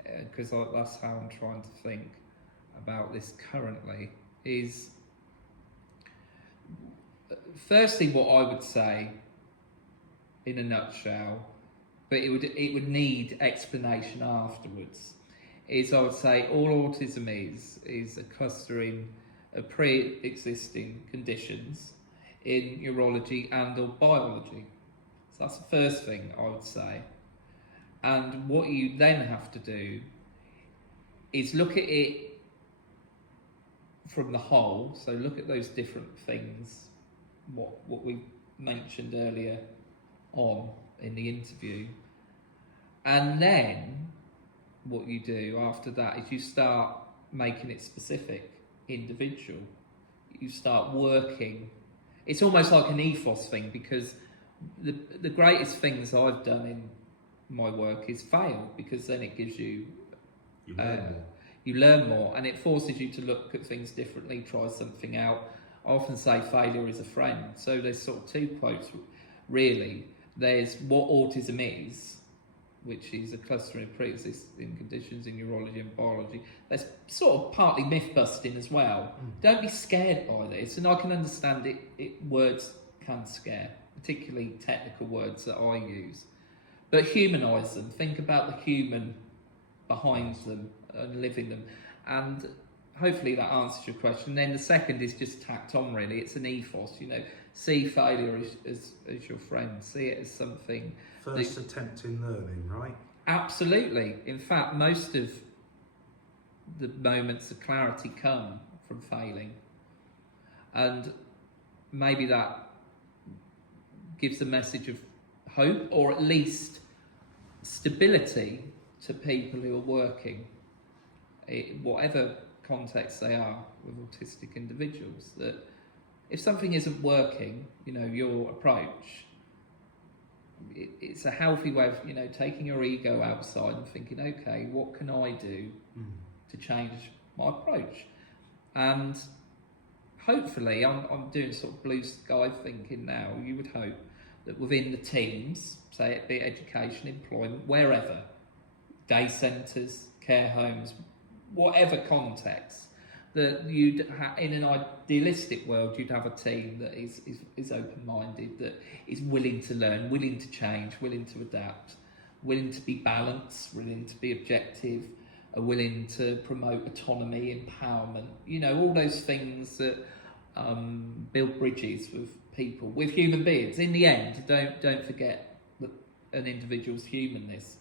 because that's how I'm trying to think about this currently, is firstly what I would say in a nutshell, but it would need explanation afterwards, is I would say all autism is a clustering of pre-existing conditions in neurology and or biology. So that's the first thing I would say. And what you then have to do is look at it from the whole. So look at those different things, what we mentioned earlier on in the interview. And then what you do after that is you start making it specific, individual. You start working. It's almost like an ethos thing, because the greatest things I've done in my work is fail, because then it gives you you learn more, and it forces you to look at things differently, try something out. I often say failure is a friend. So there's sort of two quotes really. There's what autism is, which is a cluster of pre-existing conditions in neurology and biology. That's sort of partly myth busting as well. Don't be scared by this, and I can understand it words can scare, particularly technical words that I use. But humanise them, think about the human behind them and living them, and hopefully that answers your question. Then the second is just tacked on really, it's an ethos, you know, see failure as your friend, see it as something. First attempt in learning, right? Absolutely. In fact, most of the moments of clarity come from failing, and maybe that gives a message of hope, or at least stability to people who are working, whatever context they are, with autistic individuals, that if something isn't working, you know, your approach, it's a healthy way of, you know, taking your ego outside and thinking, okay, what can I do to change my approach? And hopefully, I'm doing sort of blue sky thinking now, you would hope that within the teams, say it be education, employment, wherever, day centres, care homes, whatever context, that you'd in an idealistic world, you'd have a team that is open-minded, that is willing to learn, willing to change, willing to adapt, willing to be balanced, willing to be objective, are willing to promote autonomy, empowerment, you know, all those things that build bridges with people, with human beings. In the end, don't forget that an individual's humanness.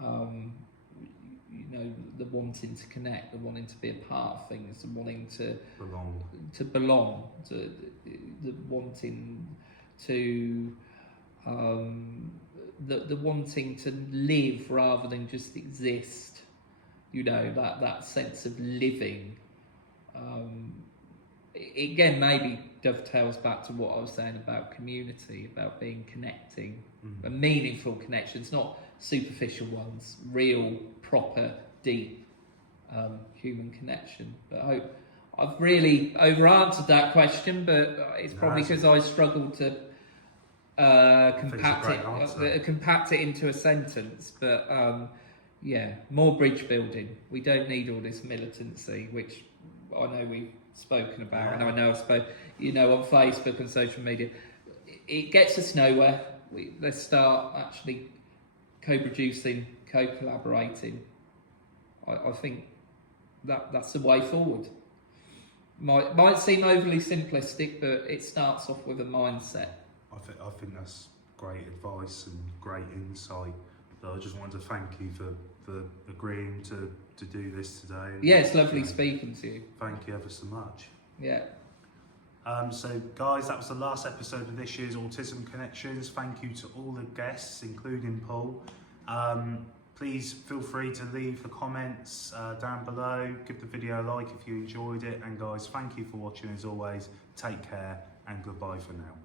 You you know, the wanting to connect, the wanting to be a part of things, the wanting to belong, to the wanting to the wanting to live rather than just exist. You know, that sense of living. Again, maybe dovetails back to what I was saying about community, about being connecting, a meaningful connections, not superficial ones, real, proper, deep human connection. But I hope I've really over-answered that question, but it's probably because I struggled to compact it into a sentence. But yeah, more bridge building. We don't need all this militancy, which I know we've spoken about, and I know I've spoken, you know, on Facebook and social media. It gets us nowhere. Let's start actually co-producing, co-collaborating. I think that's the way forward. Might seem overly simplistic, but it starts off with a mindset. I think that's great advice and great insight. So I just wanted to thank you for agreeing to do this today. Yeah, it's lovely speaking to you. Thank you ever so much. Yeah. So guys, that was the last episode of this year's Autism Connections. Thank you to all the guests, including Paul. Please feel free to leave the comments down below. Give the video a like if you enjoyed it. And guys, thank you for watching as always. Take care and goodbye for now.